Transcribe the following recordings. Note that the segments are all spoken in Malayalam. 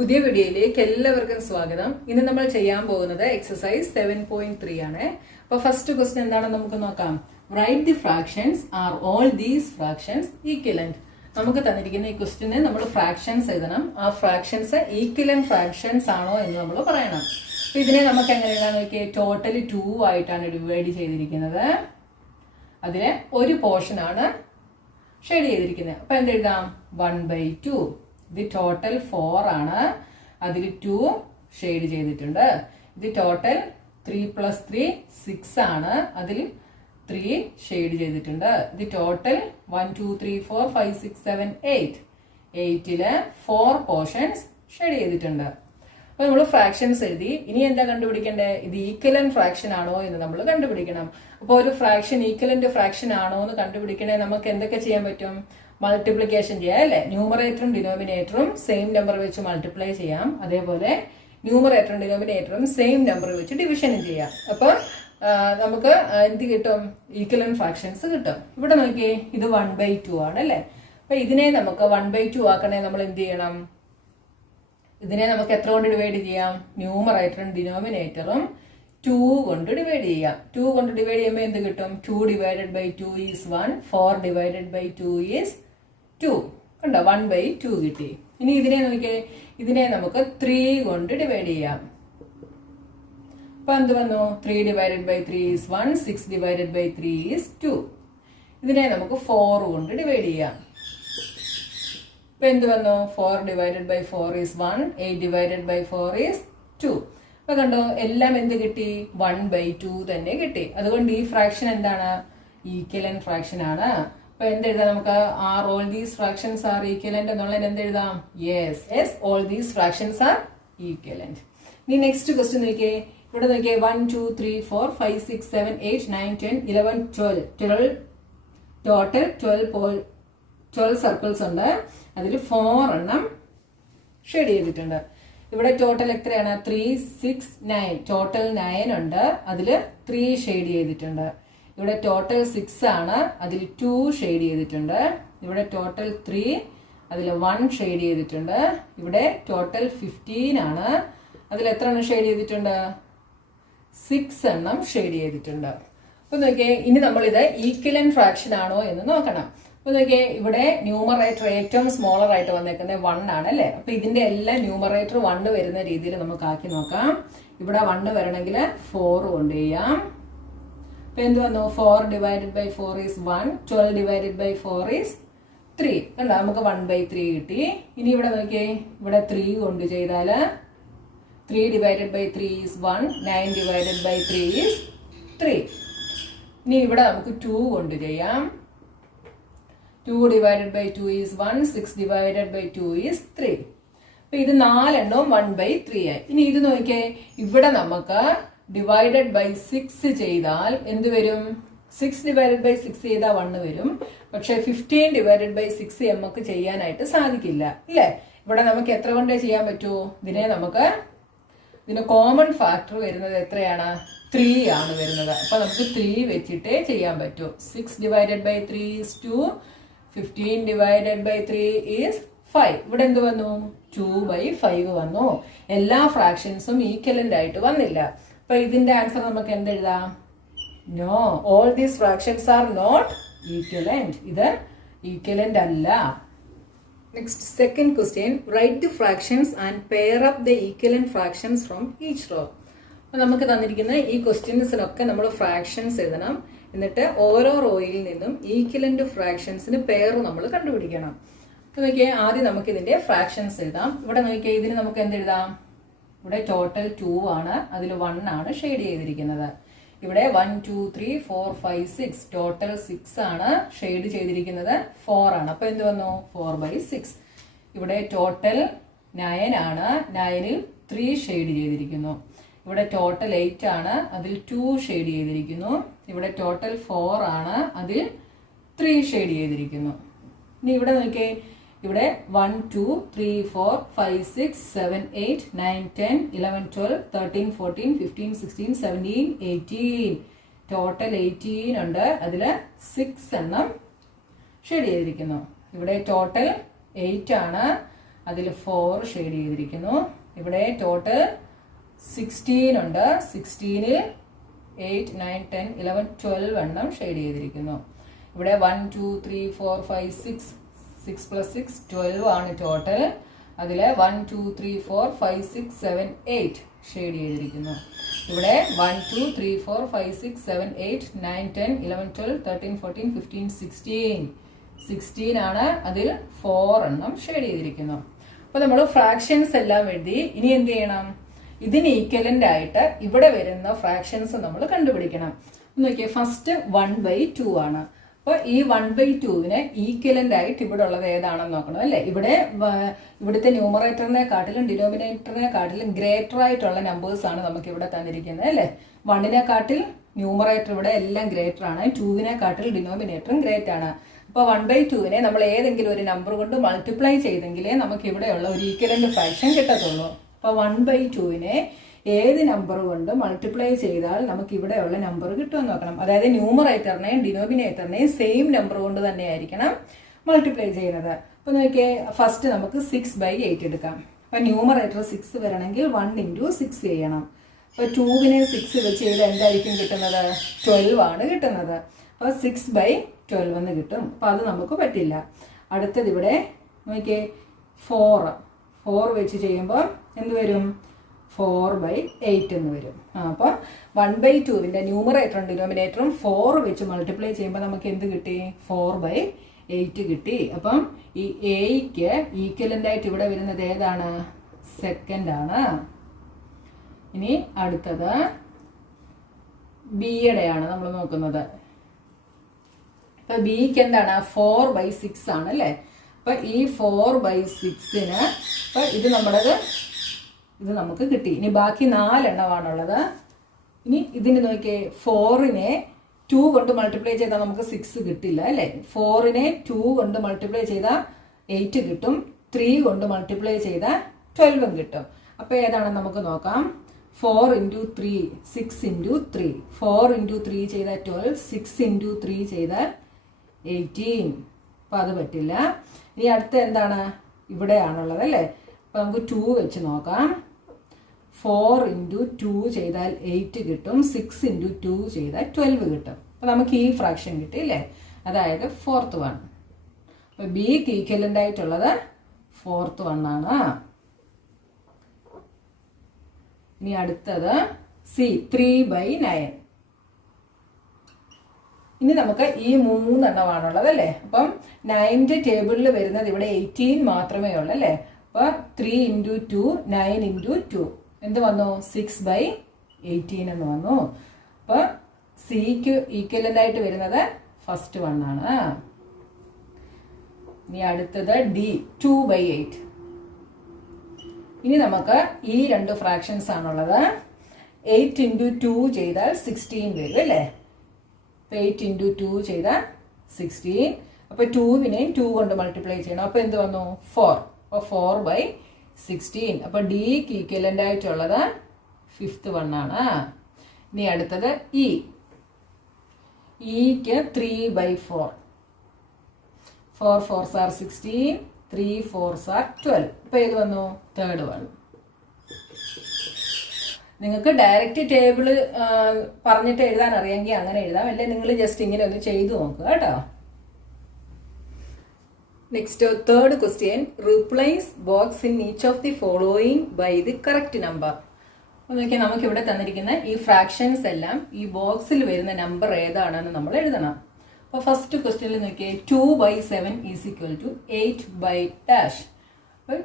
പുതിയ വീഡിയോയിലേക്ക് എല്ലാവർക്കും സ്വാഗതം. ഇന്ന് നമ്മൾ ചെയ്യാൻ പോകുന്നത് എക്സസൈസ് 7.3 ആണ്. അപ്പോൾ ഫസ്റ്റ് ക്വസ്റ്റ്യൻ എന്താണെന്ന് നമുക്ക് നോക്കാം. Write the fractions are all these fractions equivalent. നമുക്ക് തന്നിരിക്കുന്ന ഈ ക്വസ്റ്റ്യന് നമ്മൾ ഫ്രാക്ഷൻസ് എഴുതണം. ആ ഫ്രാക്ഷൻസ് ഈക്വലന്റ് ഫ്രാക്ഷൻസ് ആണോ എന്ന് നമ്മൾ പറയണം. അപ്പൊ ഇതിനെ നമുക്ക് എങ്ങനെ എഴുതാൻ നോക്കിയേ, ടോട്ടലി 2 ആയിട്ടാണ് ഡിവൈഡ് ചെയ്തിരിക്കുന്നത്. അതിലെ ഒരു പോർഷൻ ആണ് ഷെയ്ഡ് ചെയ്തിരിക്കുന്നത്. അപ്പൊ എന്തെഴുതാം, 1/2. ഇത് ടോട്ടൽ 4 ആണ്, അതിൽ 2 ഷെയ്ഡ് ചെയ്തിട്ടുണ്ട്. ഇത് ടോട്ടൽ 3 + 3 6 ആണ്, അതിൽ 3 ഷെയ്ഡ് ചെയ്തിട്ടുണ്ട്. ഇത് ടോട്ടൽ 1 2 3 4 5 6 7 8 8ല് 4 പോർഷൻസ് ഷെയ്ഡ് ചെയ്തിട്ടുണ്ട്. അപ്പൊ നമ്മൾ ഫ്രാക്ഷൻസ് എഴുതി. ഇനി എന്താ കണ്ടുപിടിക്കേണ്ടത്, ഇത് ഈക്വലന്റ് ഫ്രാക്ഷൻ ആണോ എന്ന് നമ്മൾ കണ്ടുപിടിക്കണം. അപ്പോൾ ഒരു ഫ്രാക്ഷൻ ഈക്വലന്റ് ഫ്രാക്ഷൻ ആണോ എന്ന് കണ്ടുപിടിക്കണേ നമുക്ക് എന്തൊക്കെ ചെയ്യാൻ പറ്റും, മൾട്ടിപ്ലിക്കേഷൻ ചെയ്യാം അല്ലെ. ന്യൂമറേറ്ററും ഡിനോമിനേറ്ററും സെയിം നമ്പർ വെച്ച് മൾട്ടിപ്ലൈ ചെയ്യാം. അതേപോലെ ന്യൂമറേറ്ററും ഡിനോമിനേറ്ററും സെയിം നമ്പർ വെച്ച് ഡിവിഷനും ചെയ്യാം. അപ്പൊ നമുക്ക് എന്ത് കിട്ടും, ഈക്വലന്റ് ഫ്രാക്ഷൻസ് കിട്ടും. ഇവിടെ നോക്കിയേ, ഇത് 1/2 ആണ് അല്ലെ. അപ്പൊ ഇതിനെ നമുക്ക് 1/2 ആക്കണേ നമ്മൾ എന്ത് ചെയ്യണം, ഇതിനെ നമുക്ക് എത്ര കൊണ്ട് ഡിവൈഡ് ചെയ്യാം, ന്യൂമറേറ്ററും ഡിനോമിനേറ്ററും 2 കൊണ്ട് ഡിവൈഡ് ചെയ്യാം. 2 കൊണ്ട് ഡിവൈഡ് ചെയ്യുമ്പോൾ എന്ത് കിട്ടും, 2 / 2 is 1, 4 / 2 is 2. കണ്ടോ, 1/2 കിട്ടി. ഇനി ഇതിനെ നോക്കിയേ, ഇതിനെ നമുക്ക് 3 കൊണ്ട് ഡിവൈഡ് ചെയ്യാം. അപ്പൊ എന്ത് വന്നു, 3 / 3 is 1, 6 / 3 is 2. ഇതിനെ നമുക്ക് 4 കൊണ്ട് ഡിവൈഡ് ചെയ്യാം. ഇപ്പൊ എന്ത് വന്നു, 4 / 4 is 1, 8 / 4 is 2. അപ്പൊ കണ്ടോ, എല്ലാം എന്ത് കിട്ടി, 1/2 തന്നെ കിട്ടി. അതുകൊണ്ട് ഈ ഫ്രാക്ഷൻ എന്താണ്, ഈക്വലന്റ് ഫ്രാക്ഷൻ ആണ്. അപ്പൊ എന്തെഴുതാം നമുക്ക്, are all these fractions are equivalent എന്നുള്ളത് എന്തെഴുതാം, yes all these fractions are equivalent. ഇനി നെക്സ്റ്റ് ക്വസ്റ്റ്യൻ നോക്കിയേ, ഇവിടെ നോക്കിയേ 1 2 3 4 5 6 7 8 9 10 11 12 ടോട്ടൽ 12 സർക്കിൾസ് ഉണ്ട്. അതിൽ 4 എണ്ണം ഷെയ്ഡ് ചെയ്തിട്ടുണ്ട്. ഇവിടെ ടോട്ടൽ എത്രയാണ്, 3 6 9, ടോട്ടൽ 9 ഉണ്ട്, അതിൽ 3 ഷെയ്ഡ് ചെയ്തിട്ടുണ്ട്. ഇവിടെ ടോട്ടൽ 6 ആണ്, അതിൽ 2 ഷെയ്ഡ് ചെയ്തിട്ടുണ്ട്. ഇവിടെ ടോട്ടൽ 3, അതിൽ 1 ഷെയ്ഡ് ചെയ്തിട്ടുണ്ട്. ഇവിടെ ടോട്ടൽ 15 ആണ്, അതിൽ എത്ര എണ്ണം ഷെയ്ഡ് ചെയ്തിട്ടുണ്ട്, 6 എണ്ണം ഷെയ്ഡ് ചെയ്തിട്ടുണ്ട്. അപ്പൊ നോക്കിയേ, ഇനി നമ്മളിത് ഈക്വലന്റ് ഫ്രാക്ഷൻ ആണോ എന്ന് നോക്കണം. അപ്പൊ നോക്കിയേ, ഇവിടെ ന്യൂമറേറ്റർ ഏറ്റവും സ്മോളർ ആയിട്ട് വന്നേക്കുന്നത് 1 ആണ് അല്ലെ. അപ്പൊ ഇതിന്റെ എല്ലാം ന്യൂമറേറ്റർ 1 വരുന്ന രീതിയിൽ നമുക്ക് ആക്കി നോക്കാം. ഇവിടെ 1 വരണമെങ്കിൽ 4 കൊണ്ട് ചെയ്യാം. അപ്പൊ എന്ത് വന്നു, 4 / 4 is 1, 12 / 4 is 3. കണ്ടോ, നമുക്ക് 1/3 കിട്ടി. ഇനി ഇവിടെ നോക്കിയേ, ഇവിടെ 3 കൊണ്ട് ചെയ്താല് 3 / 3 is 1, 9 / 3 is 3. ഇനി ഇവിടെ നമുക്ക് 2 കൊണ്ട് ചെയ്യാം. 2 / 2 is 1, 6 / 2 is 3. അപ്പൊ ഇത് 4 എണ്ണവും 1/3 ആയി. ഇനി ഇത് നോക്കിയേ, ഇവിടെ നമുക്ക് ഡിവൈഡഡ് ബൈ 6 ചെയ്താൽ എന്ത് വരും, 6 / 6 ചെയ്താൽ 1 വരും. പക്ഷെ 15 / 6 നമുക്ക് ചെയ്യാനായിട്ട് സാധിക്കില്ല അല്ലേ. ഇവിടെ നമുക്ക് എത്ര കൊണ്ടേ ചെയ്യാൻ പറ്റൂ, ഇതിന് കോമൺ ഫാക്ടർ വരുന്നത് എത്രയാണ്, 3 ആണ് വരുന്നത്. അപ്പൊ നമുക്ക് 3 വെച്ചിട്ടേ ചെയ്യാൻ പറ്റൂ. 6 / 3 is 2, 15 / 3 is 5. ഇവിടെ എന്ത് വന്നു, 2/5 വന്നു. എല്ലാ ഫ്രാക്ഷൻസും ഈക്വലന്റ് ആയിട്ട് വന്നില്ല. അപ്പൊ ഇതിന്റെ ആൻസർ നമുക്ക് എന്തെഴുതാം, no, all these fractions are not equivalent. ഇത് ഈക്വലന്റ് അല്ല. Next second question, right the fractions and pair up the equivalent fractions from each row. അപ്പൊ നമുക്ക് തന്നിരിക്കുന്ന ഈ ക്വസ്റ്റ്യൻസിനൊക്കെ നമ്മൾ ഫ്രാക്ഷൻസ് എഴുതണം. എന്നിട്ട് ഓരോ റോയിൽ നിന്നും ഈക്വലന്റ് ഫ്രാക്ഷൻസിന് പെയർ നമ്മൾ കണ്ടുപിടിക്കണം. അപ്പൊ നോക്കിയാൽ ആദ്യം നമുക്ക് ഇതിന്റെ ഫ്രാക്ഷൻസ് എഴുതാം. ഇവിടെ നോക്കിയാൽ ഇതിന് നമുക്ക് എന്തെഴുതാം, ഇവിടെ ടോട്ടൽ 2 ആണ്, അതിൽ 1 ആണ് ഷെയ്ഡ് ചെയ്തിരിക്കുന്നത്. ഇവിടെ 1 2 3 4 5 6, ടോട്ടൽ 6 ആണ് ഷെയ്ഡ് ചെയ്തിരിക്കുന്നത്, 4 ആണ്. അപ്പൊ എന്ത് വന്നു, 4/6. ഇവിടെ ടോട്ടൽ 9 ആണ്, 9ൽ 3 ഷെയ്ഡ് ചെയ്തിരിക്കുന്നു. ഇവിടെ ടോട്ടൽ 8 ആണ്, അതിൽ 2 ഷെയ്ഡ് ചെയ്തിരിക്കുന്നു. ഇവിടെ ടോട്ടൽ 4 ആണ്, അതിൽ 3 ഷെയ്ഡ് ചെയ്തിരിക്കുന്നു. ഇനി ഇവിടെ നോക്കിയേ, ഇവിടെ 1 2 3 4 5 6 7 8 9 10 11 12 13 14 15 16 17 18, ടോട്ടൽ 18 ഉണ്ട്, അതിൽ 6 എണ്ണം ഷെയ്ഡ് ചെയ്തിരിക്കുന്നു. ഇവിടെ ടോട്ടൽ 8 ആണ്, അതിൽ 4 ഷെയ്ഡ് ചെയ്തിരിക്കുന്നു. ഇവിടെ ടോട്ടൽ 16 ഉണ്ട്. 16ൽ 8, 9, 10, 11, 12 എണ്ണം ഷെയ്ഡ് ചെയ്തിരിക്കുന്നു. ഇവിടെ 1, 2, 3, 4, 5, 6 + 6 12 ആണ് ടോട്ടൽ. അതിൽ 1, 2, 3, 4, 5, 6, 7, 8 ഷെയ്ഡ് ചെയ്തിരിക്കുന്നു. ഇവിടെ 1, 2, 3, 4, 5, 6, 7, 8, 9, 10, 11, 12, 13, 14, 15, 16 ആണ്. അതിൽ 4 എണ്ണം ഷെയ്ഡ് ചെയ്തിരിക്കുന്നു. അപ്പോൾ നമ്മൾ ഫ്രാക്ഷൻസ് എല്ലാം എഴുതി. ഇനി എന്ത് ചെയ്യണം? ഇതിന് ഈക്വലന്റ് ആയിട്ട് ഇവിടെ വരുന്ന ഫ്രാക്ഷൻസ് നമ്മൾ കണ്ടുപിടിക്കണം. നോക്കിയേ, ഫസ്റ്റ് 1/2 ആണ്. അപ്പൊ ഈ 1/2ന് ഈക്വലന്റ് ആയിട്ട് ഇവിടെ ഉള്ളത് ഏതാണെന്ന് നോക്കണം അല്ലെ. ഇവിടുത്തെ ന്യൂമറേറ്ററിനെ കാട്ടിലും ഡിനോമിനേറ്ററിനെ കാട്ടിലും ഗ്രേറ്റർ ആയിട്ടുള്ള നമ്പേഴ്സ് ആണ് നമുക്ക് ഇവിടെ തന്നിരിക്കുന്നത് അല്ലെ. 1നെ കാട്ടിൽ ന്യൂമറേറ്റർ ഇവിടെ എല്ലാം ഗ്രേറ്റർ ആണ്. 2വിനെ കാട്ടിൽ ഡിനോമിനേറ്ററും ഗ്രേറ്റ് ആണ്. അപ്പൊ 1/2നെ നമ്മൾ ഏതെങ്കിലും ഒരു നമ്പർ കൊണ്ട് മൾട്ടിപ്ലൈ ചെയ്തെങ്കിലേ നമുക്ക് ഇവിടെയുള്ള ഒരു ഈക്വലന്റ് ഫ്രാക്ഷൻ കിട്ടത്തുള്ളൂ. അപ്പൊ 1/2നെ ഏത് നമ്പർ കൊണ്ട് മൾട്ടിപ്ലൈ ചെയ്താൽ നമുക്ക് ഇവിടെയുള്ള നമ്പർ കിട്ടുമെന്ന് നോക്കണം. അതായത് ന്യൂമറേറ്ററിനെയും ഡിനോമിനേറ്ററിനെയും സെയിം നമ്പർ കൊണ്ട് തന്നെ ആയിരിക്കണം മൾട്ടിപ്ലൈ ചെയ്യുന്നത്. അപ്പൊ നോക്കിയേ, ഫസ്റ്റ് നമുക്ക് 6/8 എടുക്കാം. അപ്പൊ ന്യൂമറേറ്റർ 6 വരണമെങ്കിൽ 1 × 6 ചെയ്യണം. അപ്പൊ 2വിനെ 6 വെച്ച് ചെയ്ത് എന്തായിരിക്കും കിട്ടുന്നത്? 12 ആണ് കിട്ടുന്നത്. അപ്പൊ 6/12 എന്ന് കിട്ടും. അപ്പൊ അത് നമുക്ക് പറ്റില്ല. അടുത്തത് ഇവിടെ നോക്കിയേ, 4 വെച്ച് ചെയ്യുമ്പോൾ എന്ത് വരും? 4/8 എന്ന് വരും. അപ്പോൾ 1/2ന്റെ ന്യൂമറേറ്ററും ഡിനോമിനേറ്ററും 4 വെച്ച് മൾട്ടിപ്ലൈ ചെയ്യുമ്പോൾ നമുക്ക് എന്ത് കിട്ടി? 4/8 കിട്ടി. അപ്പം ഈ എയ്ക്ക് ഈക്വലന്റ് ആയിട്ട് ഇവിടെ വരുന്നത് ഏതാണ്? സെക്കൻഡ് ആണ്. ഇനി അടുത്തത് ബിയുടെയാണ് നമ്മൾ നോക്കുന്നത്. അപ്പൊ ബിക്ക് എന്താണ്? 4/6 ആണ് അല്ലേ. അപ്പൊ ഈ 4/6ന് അപ്പൊ ഇത് നമുക്ക് കിട്ടി. ഇനി ബാക്കി 4 എണ്ണമാണുള്ളത്. ഇനി ഇതിന് നോക്കിയേ, 4നെ 2 കൊണ്ട് മൾട്ടിപ്ലൈ ചെയ്താൽ നമുക്ക് 6 കിട്ടില്ല അല്ലേ. 4നെ 2 കൊണ്ട് മൾട്ടിപ്ലൈ ചെയ്താൽ 8 കിട്ടും. 3 കൊണ്ട് മൾട്ടിപ്ലൈ ചെയ്താൽ 12 കിട്ടും. അപ്പൊ ഏതാണെന്ന് നമുക്ക് നോക്കാം. 4 × 3 6 × 3 4 × 3 ചെയ്താൽ 12, 6 × 3 ചെയ്താൽ 18. അപ്പൊ അത് പറ്റില്ല. ഇനി അടുത്ത എന്താണ്? ഇവിടെയാണുള്ളത് അല്ലേ. അപ്പൊ നമുക്ക് 2 വെച്ച് നോക്കാം. 4 × 2 ചെയ്താൽ 8 കിട്ടും. 6 × 2 ചെയ്താൽ 12 കിട്ടും. അപ്പൊ നമുക്ക് ഈ ഫ്രാക്ഷൻ കിട്ടി അല്ലേ. അതായത് 4th വൺ. അപ്പൊ ബിക്ക് ഈക്വലന്റ് ആയിട്ടുള്ളത് 4th വൺ ആണ്. ഇനി അടുത്തത് സി, 3/9. ഇനി നമുക്ക് ഈ 3 എണ്ണമാണുള്ളത് അല്ലേ. അപ്പം 9ന്റെ ടേബിളിൽ വരുന്നത് ഇവിടെ 18 മാത്രമേ ഉള്ളൂ അല്ലേ. അപ്പൊ 3 × 2 9 × 2 എന്ത് വന്നു? 6/18 എന്ന് വന്നു. അപ്പൊ സിക്ക് ഈക്വലന്റ് ആയിട്ട് വരുന്നത് ഫസ്റ്റ് വൺ ആണ്. ഇനി അടുത്തത് ഡി, 2/8. ഇനി നമുക്ക് ഈ 2 ഫ്രാക്ഷൻസ് ആണുള്ളത്. 8 × 2 ചെയ്താൽ 16 വരും അല്ലേ. 8 × 2 ചെയ്താൽ 16. അപ്പൊ 2വിനെയും 2 കൊണ്ട് മൾട്ടിപ്ലൈ ചെയ്യണം. അപ്പൊ എന്ത് വന്നു? 4. അപ്പൊ 4/16. അപ്പൊ ഡിക്ക് ഈക്വലന്റ് ആയിട്ടുള്ളത് 5th വൺ ആണ്. ഇനി അടുത്തത് ഇക്ക് 3/4. 4 4s are 16, 3 4s are 12. അപ്പൊ ഏത് വന്നു? 3rd one. നിങ്ങൾക്ക് ഡയറക്റ്റ് ടേബിള് പറഞ്ഞിട്ട് എഴുതാൻ അറിയാമെങ്കിൽ അങ്ങനെ എഴുതാം. അല്ലെ നിങ്ങൾ ജസ്റ്റ് ഇങ്ങനെ ഒന്ന് ചെയ്തു നോക്കുക കേട്ടോ. Next, 3rd question. Replace box in each of the following by the correct number. നോക്കിയാൽ നമുക്ക് ഇവിടെ തന്നിരിക്കുന്ന ഈ ഫ്രാക്ഷൻസ് എല്ലാം ഈ ബോക്സിൽ വരുന്ന നമ്പർ ഏതാണെന്ന് നമ്മൾ എഴുതണം. അപ്പോൾ ഫസ്റ്റ് ക്വസ്റ്റ്യനിൽ നോക്കിയാൽ 2/7 ഈസ് ഈക്വൽ ടു 8/dash. അപ്പോൾ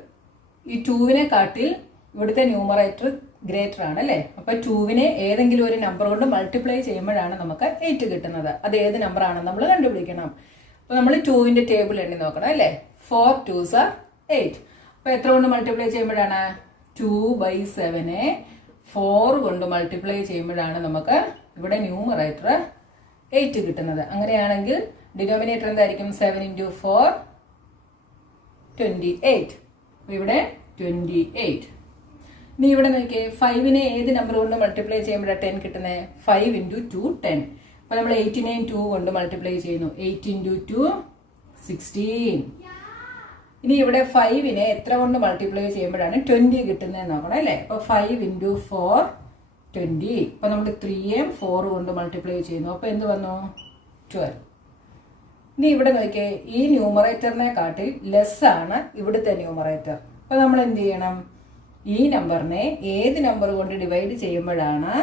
ഈ 2വിനെ കാട്ടിൽ ഇവിടുത്തെ ന്യൂമറേറ്റർ ഗ്രേറ്റർ ആണ് അല്ലേ. അപ്പൊ 2വിനെ ഏതെങ്കിലും ഒരു നമ്പർ കൊണ്ട് മൾട്ടിപ്ലൈ ചെയ്യുമ്പോഴാണ് നമുക്ക് 8 കിട്ടുന്നത്. അത് ഏത് നമ്പർ ആണെന്ന് നമ്മൾ കണ്ടുപിടിക്കണം. അപ്പൊ നമ്മൾ 2വിന്റെ ടേബിൾ എണ്ണി നോക്കണം അല്ലേ. 4 2s are 8. അപ്പൊ എത്ര കൊണ്ട് മൾട്ടിപ്ലൈ ചെയ്യുമ്പോഴാണ്? 2/7നെ 4 കൊണ്ട് മൾട്ടിപ്ലൈ ചെയ്യുമ്പോഴാണ് നമുക്ക് ഇവിടെ ന്യൂമറേറ്റർ 8 കിട്ടുന്നത്. അങ്ങനെയാണെങ്കിൽ ഡിനോമിനേറ്റർ എന്തായിരിക്കും? 7 × 4 28. ഇവിടെ 28. ഇനി ഇവിടെ നോക്കിയേ, 5നെ ഏത് നമ്പർ കൊണ്ട് മൾട്ടിപ്ലൈ ചെയ്യുമ്പോഴാണ് 10 കിട്ടുന്നത്? 5 × 2 10. അപ്പൊ നമ്മൾ 8നെയും 2 കൊണ്ട് മൾട്ടിപ്ലൈ ചെയ്യുന്നു. 8 × 2 16. ഇനി ഇവിടെ 5നെ എത്ര കൊണ്ട് മൾട്ടിപ്ലൈ ചെയ്യുമ്പോഴാണ് 20 കിട്ടുന്നത് നോക്കണം അല്ലേ. അപ്പൊ 5 × 4 20. അപ്പൊ നമ്മൾ 3യും 4 കൊണ്ട് മൾട്ടിപ്ലൈ ചെയ്യുന്നു. അപ്പൊ എന്ത് വന്നു? 12. ഇനി ഇവിടെ നോക്കിയേ, ഈ ന്യൂമറേറ്ററിനെ കാട്ടിൽ ലെസ് ആണ് ഇവിടുത്തെ ന്യൂമറേറ്റർ. അപ്പൊ നമ്മൾ എന്ത് ചെയ്യണം? ഈ നമ്പറിനെ ഏത് നമ്പർ കൊണ്ട് ഡിവൈഡ് ചെയ്യുമ്പോഴാണ്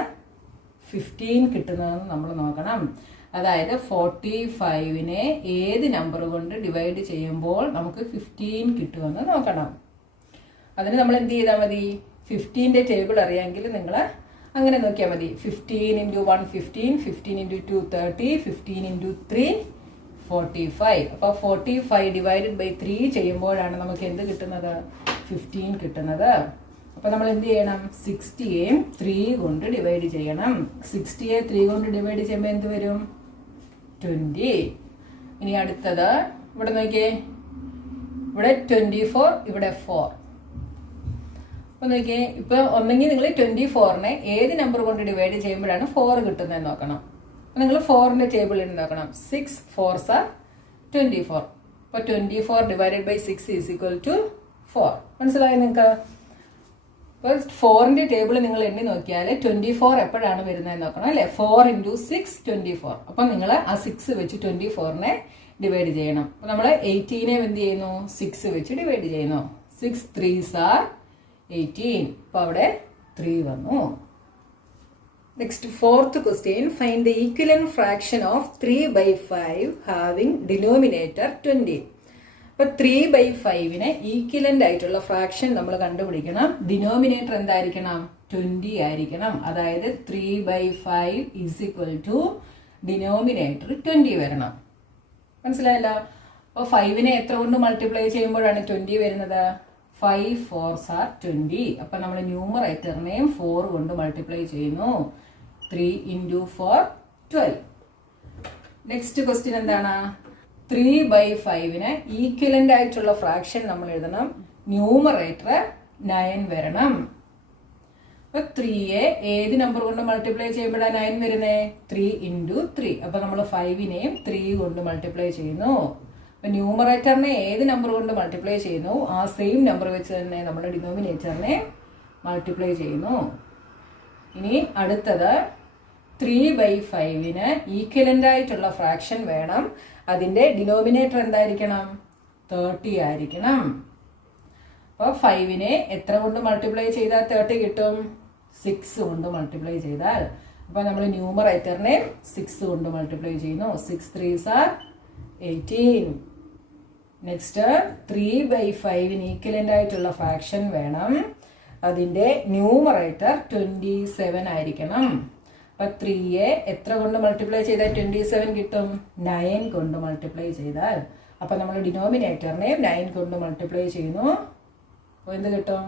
15 കിട്ടുന്നതെന്ന് നമ്മൾ നോക്കണം. അതായത് 45നെ ഏത് നമ്പർ കൊണ്ട് ഡിവൈഡ് ചെയ്യുമ്പോൾ നമുക്ക് 15 കിട്ടുമെന്ന് നോക്കണം. അതിന് നമ്മൾ എന്ത് ചെയ്താൽ മതി? 15ന്റെ ടേബിൾ അറിയാമെങ്കിൽ നിങ്ങൾ അങ്ങനെ നോക്കിയാൽ മതി. 15 × 1 15, 15 × 2 30, 15 × 3 45. അപ്പോൾ 45 ÷ 3 ചെയ്യുമ്പോഴാണ് നമുക്ക് എന്ത് കിട്ടുന്നത്? 15 കിട്ടുന്നത്. അപ്പോൾ നമ്മൾ എന്ത് ചെയ്യണം? 60യെ 3 കൊണ്ട് ഡിവൈഡ് ചെയ്യണം. 60യെ 3 കൊണ്ട് ഡിവൈഡ് ചെയ്യുമ്പോൾ എന്ത് വരും? 20. ഇനി അടുത്തത് ഇവിടെ നോക്കിയേ, ഇവിടെ 24, ഇവിടെ 4. അപ്പൊ നോക്കിയേ, ഇപ്പൊ ഒന്നെങ്കിൽ നിങ്ങൾ 24നെ ഏത് നമ്പർ കൊണ്ട് ഡിവൈഡ് ചെയ്യുമ്പോഴാണ് 4 കിട്ടുന്നത് നോക്കണം. അപ്പൊ നിങ്ങൾ 4ന്റെ ടേബിൾ ഇട്ട് നോക്കണം. 6 4s are 24. അപ്പൊ 24 ÷ 6 = 4. മനസ്സിലായി നിങ്ങൾക്ക്? അപ്പോൾ 4ന്റെ ടേബിൾ നിങ്ങൾ എണ്ണി നോക്കിയാൽ 24 എപ്പോഴാണ് വരുന്നത് നോക്കണം അല്ലെ. 4 × 6 24. അപ്പൊ നിങ്ങൾ ആ 6 വെച്ച് 24നെ ഡിവൈഡ് ചെയ്യണം. അപ്പൊ നമ്മൾ 18നെ എന്ത് ചെയ്യുന്നു? 6 വെച്ച് ഡിവൈഡ് ചെയ്യുന്നു. 6 3s are 18. അപ്പൊ അവിടെ 3 വന്നു. Next 4th question. Find the equivalent fraction of 3/5 having denominator 20. അപ്പൊ 3/5നെ ഈക്വലന്റ് ആയിട്ടുള്ള ഫ്രാക്ഷൻ നമ്മൾ കണ്ടുപിടിക്കണം. ഡിനോമിനേറ്റർ എന്തായിരിക്കണം? 20 ആയിരിക്കണം. അതായത് 3/5 = ഡിനോമിനേറ്റർ 20 വരണം. മനസ്സിലായല്ലോ? അപ്പോൾ 5നെ എത്ര കൊണ്ട് മൾട്ടിപ്ലൈ ചെയ്യുമ്പോഴാണ് 20 വരുന്നത്? 5 4s are 20. അപ്പൊ നമ്മൾ ന്യൂമറേറ്ററിനെയും 4 കൊണ്ട് മൾട്ടിപ്ലൈ ചെയ്യുന്നു. 3 × 4 12. നെക്സ്റ്റ് ക്വസ്റ്റ്യൻ എന്താണ്? 3/5ന് ഈക്വലന്റ് ആയിട്ടുള്ള ഫ്രാക്ഷൻ നമ്മൾ എഴുതണം. ന്യൂമറേറ്റർ 9 വരണം. അപ്പൊ 3യെ ഏത് നമ്പർ കൊണ്ട് മൾട്ടിപ്ലൈ ചെയ്യുമ്പോഴാണ് 9 വരുന്നത്? 3 × 3. അപ്പൊ നമ്മൾ 5നെയും 3 കൊണ്ട് മൾട്ടിപ്ലൈ ചെയ്യുന്നു. അപ്പൊ ന്യൂമറേറ്ററിനെ ഏത് നമ്പർ കൊണ്ട് മൾട്ടിപ്ലൈ ചെയ്യുന്നു ആ സെയിം നമ്പർ വെച്ച് തന്നെ നമ്മുടെ ഡിനോമിനേറ്ററിനെ മൾട്ടിപ്ലൈ ചെയ്യുന്നു. ഇനി അടുത്തത് 3/5ന് ഈക്വലന്റ് ആയിട്ടുള്ള ഫ്രാക്ഷൻ വേണം. അതിന്റെ ഡിനോമിനേറ്റർ എന്തായിരിക്കണം? 30 ആയിരിക്കണം. അപ്പോൾ 5നെ എത്ര കൊണ്ട് മൾട്ടിപ്ലൈ ചെയ്താൽ 30 കിട്ടും? 6 കൊണ്ട് മൾട്ടിപ്ലൈ ചെയ്താൽ. അപ്പൊ നമ്മൾ ന്യൂമറേറ്ററിനെ 6 കൊണ്ട് മൾട്ടിപ്ലൈ ചെയ്യുന്നു. 6 3s are 18. നെക്സ്റ്റ് 3/5ന് ഈക്വലന്റ് ആയിട്ടുള്ള ഫ്രാക്ഷൻ വേണം. അതിന്റെ ന്യൂമറേറ്റർ 27 ആയിരിക്കണം. അപ്പൊ 3യെ എത്ര കൊണ്ട് മൾട്ടിപ്ലൈ ചെയ്താൽ 27 കിട്ടും? 9 കൊണ്ട് മൾട്ടിപ്ലൈ ചെയ്താൽ. അപ്പൊ നമ്മൾ ഡിനോമിനേറ്ററിനെ 9 കൊണ്ട് മൾട്ടിപ്ലൈ ചെയ്യുന്നു. അപ്പോൾ എന്ത് കിട്ടും?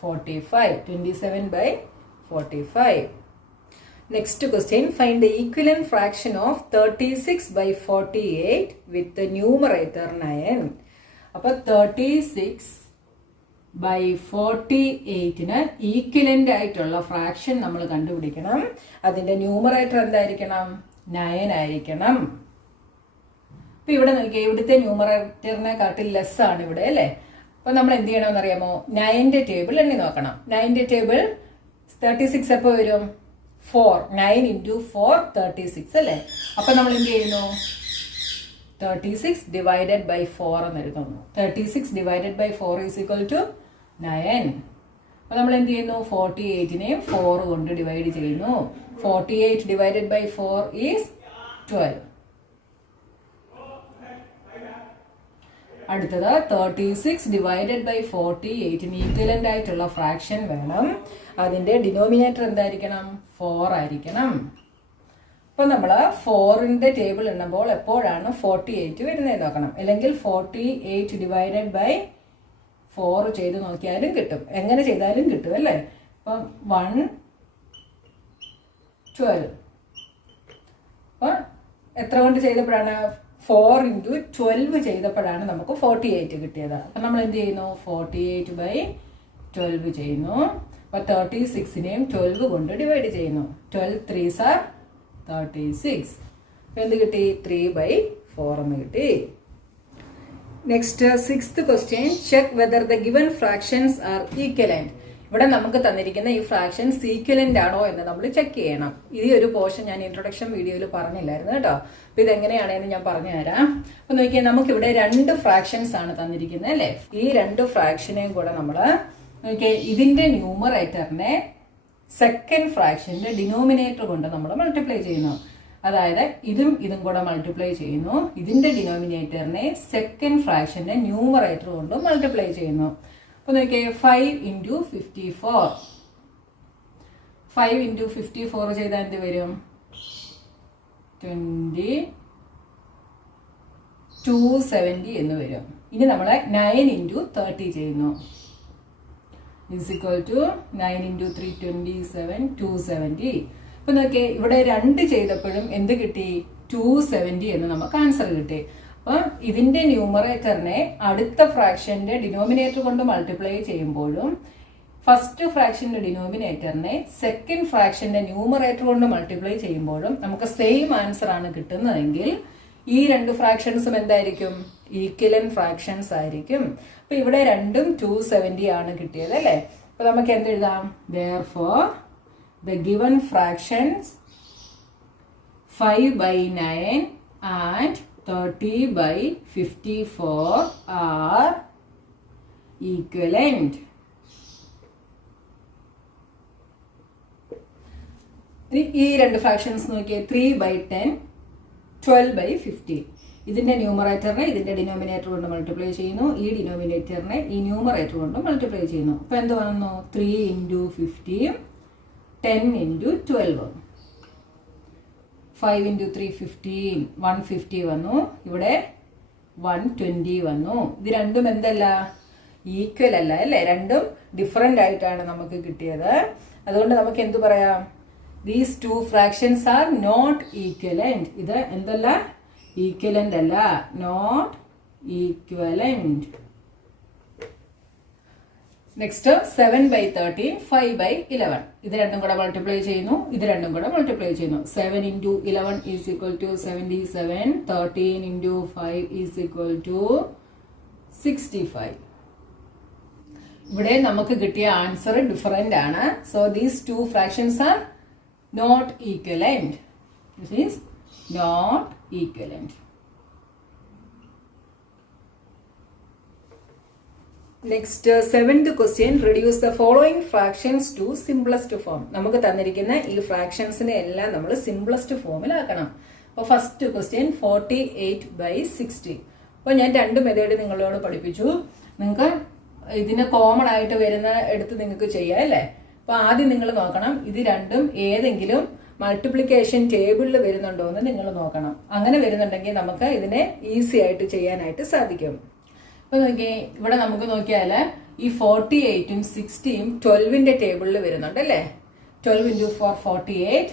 45. 27/45. Next question. Find the equivalent fraction of 36/48 with the numerator 9. അപ്പോൾ 36/48ന് ഈക്വലന്റ് ആയിട്ടുള്ള ഫ്രാക്ഷൻ നമ്മൾ കണ്ടുപിടിക്കണം. അതിന്റെ ന്യൂമറേറ്റർ എന്തായിരിക്കണം? 9 ആയിരിക്കണം. അപ്പൊ ഇവിടെ നോക്കിയാൽ ഇവിടുത്തെ ന്യൂമറേറ്ററിനെ കാട്ടിൽ ലെസ് ആണ് ഇവിടെ അല്ലേ. അപ്പൊ നമ്മൾ എന്ത് ചെയ്യണമെന്ന് അറിയാമോ? 9ന്റെ ടേബിൾ എണ്ണി നോക്കണം. 9ന്റെ ടേബിൾ 36 എപ്പോ വരും? 4. 9 × 4 36 അല്ലേ. അപ്പൊ നമ്മൾ എന്ത് ചെയ്യുന്നു? 36 ÷ 4 എന്ന് എഴുതുന്നു. 36 ÷ 4 = 9. അപ്പൊ നമ്മൾ എന്ത് ചെയ്യുന്നു? 48നെയും 4 കൊണ്ട് ഡിവൈഡ് ചെയ്യുന്നു. 48 ÷ 4 is 12. അടുത്തത് 36 / 48ന് ഈക്വലന്റ് ആയിട്ടുള്ള ഫ്രാക്ഷൻ വേണം. അതിന്റെ ഡിനോമിനേറ്റർ എന്തായിരിക്കണം? 4 ആയിരിക്കണം. അപ്പൊ നമ്മൾ 4ന്റെ ടേബിൾ എണ്ണുമ്പോൾ എപ്പോഴാണ് 48 വരുന്നത് നോക്കണം. അല്ലെങ്കിൽ 48 ÷ 4 ചെയ്ത് നോക്കിയാലും കിട്ടും. എങ്ങനെ ചെയ്താലും കിട്ടും അല്ലേ. അപ്പം 1 12. അപ്പൊ എത്ര കൊണ്ട് ചെയ്തപ്പോഴാണ്? 4 × 12 ചെയ്തപ്പോഴാണ് നമുക്ക് 48 കിട്ടിയത്. അപ്പൊ നമ്മൾ എന്ത് ചെയ്യുന്നു? 48/12 ചെയ്യുന്നു. അപ്പൊ 36നെയും 12 കൊണ്ട് ഡിവൈഡ് ചെയ്യുന്നു. 12 3s are 36. എന്ത് കിട്ടി? 3/4 എന്ന് കിട്ടി. Next 6th question, check whether the given fractions are equivalent. ഇവിടെ നമുക്ക് തന്നിരിക്കുന്ന ഈ ഫ്രാക്ഷൻസ് ഈക്വലന്റ് ആണോ എന്ന് നമ്മൾ ചെക്ക് ചെയ്യണം. ഈ ഒരു പോർഷൻ ഞാൻ ഇൻട്രൊഡക്ഷൻ വീഡിയോയിൽ പറഞ്ഞില്ലായിരുന്നു കേട്ടോ. അപ്പൊ ഇതെങ്ങനെയാണെന്ന് ഞാൻ പറഞ്ഞു തരാം. അപ്പൊ നോക്കിയാൽ നമുക്ക് ഇവിടെ 2 ഫ്രാക്ഷൻസ് ആണ് തന്നിരിക്കുന്നത് അല്ലെ. ഈ 2 ഫ്രാക്ഷനെയും കൂടെ നമ്മൾ നോക്കിയാൽ ഇതിന്റെ ന്യൂമറേറ്ററിനെ സെക്കൻഡ് ഫ്രാക്ഷന്റെ ഡിനോമിനേറ്റർ കൊണ്ട് നമ്മൾ മൾട്ടിപ്ലൈ ചെയ്യുന്നു. അതായത് ഇതും കൂടെ മൾട്ടിപ്ലൈ ചെയ്യുന്നു. ഇതിന്റെ ഡിനോമിനേറ്ററിനെ സെക്കൻഡ് ഫ്രാക്ഷന്റെ ന്യൂമറേറ്റർ കൊണ്ട് മൾട്ടിപ്ലൈ ചെയ്യുന്നു. അപ്പൊ നോക്കിയേ 5 × 54. 5 × 54 ചെയ്താൽ എന്ത് വരും? 270 എന്ന് വരും. ഇനി നമ്മൾ 9 × 30 ചെയ്യുന്നു. is equal to 9 × 3 27, 270. അപ്പൊ നോക്കിയേ ഇവിടെ 2 ചെയ്തപ്പോഴും എന്ത് കിട്ടി? 270 എന്ന് നമുക്ക് ആൻസർ കിട്ടി. അപ്പൊ ഇതിന്റെ ന്യൂമറേറ്ററിനെ അടുത്ത ഫ്രാക്ഷന്റെ ഡിനോമിനേറ്റർ കൊണ്ട് മൾട്ടിപ്ലൈ ചെയ്യുമ്പോഴും ഫസ്റ്റ് ഫ്രാക്ഷന്റെ ഡിനോമിനേറ്ററിനെ സെക്കൻഡ് ഫ്രാക്ഷന്റെ ന്യൂമറേറ്റർ കൊണ്ട് മൾട്ടിപ്ലൈ ചെയ്യുമ്പോഴും നമുക്ക് സെയിം ആൻസർ ആണ് കിട്ടുന്നതെങ്കിൽ ഈ 2 ഫ്രാക്ഷൻസും എന്തായിരിക്കും? ഈക്വലന്റ് ഫ്രാക്ഷൻസ് ആയിരിക്കും. അപ്പൊ ഇവിടെ രണ്ടും 270 ആണ് കിട്ടിയത് അല്ലെ. അപ്പൊ നമുക്ക് എന്തെഴുതാം? therefore the given fractions 5/9 and 30/54 are equivalent. ഈ 2 ഫ്രാക്ഷൻസ് നോക്കിയേ, 3/10, 12/50. ഇതിന്റെ ന്യൂമറേറ്ററിനെ ഇതിന്റെ ഡിനോമിനേറ്റർ കൊണ്ട് മൾട്ടിപ്ലൈ ചെയ്യുന്നു. ഈ ഡിനോമിനേറ്ററിനെ ഈ ന്യൂമറേറ്റർ കൊണ്ട് മൾട്ടിപ്ലൈ ചെയ്യുന്നു. അപ്പൊ എന്ത് വന്നു? 3 × 50, 10 × 12. 5 × 3 15, 150 വന്നു. ഇവിടെ 120 വന്നു. ഇത് രണ്ടും എന്തല്ല? ഈക്വൽ അല്ല അല്ലേ. രണ്ടും ഡിഫറെന്റ് ആയിട്ടാണ് നമുക്ക് കിട്ടിയത്. അതുകൊണ്ട് നമുക്ക് എന്ത് പറയാം? These 2 fractions are not equivalent. ഇത് എന്തല്ല? ഈക്വലന്റ് അല്ല, നോട്ട് ഈക്വലന്റ്. നെക്സ്റ്റ് 7/13, 5/11. ഇത് രണ്ടും കൂടെ മൾട്ടിപ്ലൈ ചെയ്യുന്നു. ഇത് രണ്ടും കൂടെ മൾട്ടിപ്ലൈ ചെയ്യുന്നു. 7 × 11 is equal to 77. 13 × 5 is equal to 65. ഇവിടെ നമുക്ക് കിട്ടിയ ആൻസർ ഡിഫറെന്റ് ആണ്. So these 2 fractions are not equivalent. This is not equivalent. Next 7th question, reduce the following fractions to simplest form. നമുക്ക് തന്നിരിക്കുന്ന ഈ ഫ്രാക്ഷൻസിനെ എല്ലാം നമ്മൾ സിംപ്ലസ്റ്റ് ഫോമിലാക്കണം. അപ്പോൾ ഫസ്റ്റ് ക്വസ്റ്റ്യൻ 48/60. അപ്പോൾ ഞാൻ 2 മെത്തേഡ് നിങ്ങളോട് പഠിപ്പിച്ചു. നിങ്ങൾക്ക് ഇതിന് കോമൺ ആയിട്ട് വരുന്ന എടുത്ത് നിങ്ങൾക്ക് ചെയ്യാം അല്ലേ. അപ്പോൾ ആദ്യം നിങ്ങൾ നോക്കണം ഇത് രണ്ടും ഏതെങ്കിലും മൾട്ടിപ്ലിക്കേഷൻ ടേബിളിൽ വരുന്നുണ്ടോ എന്ന് നിങ്ങൾ നോക്കണം. അങ്ങനെ വരുന്നുണ്ടെങ്കിൽ നമുക്ക് ഇതിനെ ഈസി ആയിട്ട് ചെയ്യാനായിട്ട് സാധിക്കും. ഇപ്പൊ നോക്കിയേ, ഇവിടെ നമുക്ക് നോക്കിയാൽ ഈ 48ഉം 60ഉം 12ന്റെ ടേബിളിൽ വരുന്നുണ്ട് അല്ലേ. 12 × 4 48,